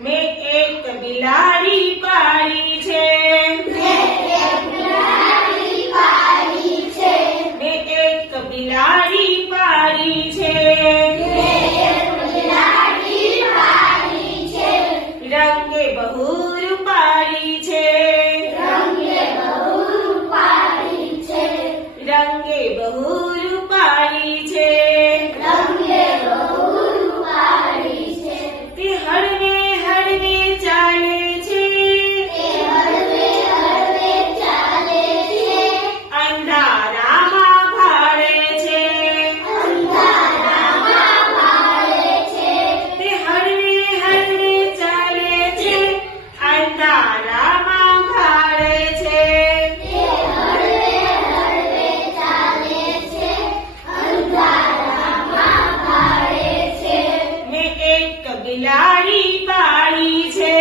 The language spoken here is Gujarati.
મેં એક બિલાડી પાળી છે. મેં એક બિલાડી પાળી છે. રંગે બહુ રૂપાળી છે. રંગે બહુ રૂપાળી છે. તે હળવે હળવે ચાલે છે. અંધારામાં ભાળે છે. તે હળવે હળવે ચાલે છે. અંધારામાં ભાળે છે. મેં એક બિલાડી પાળી છે.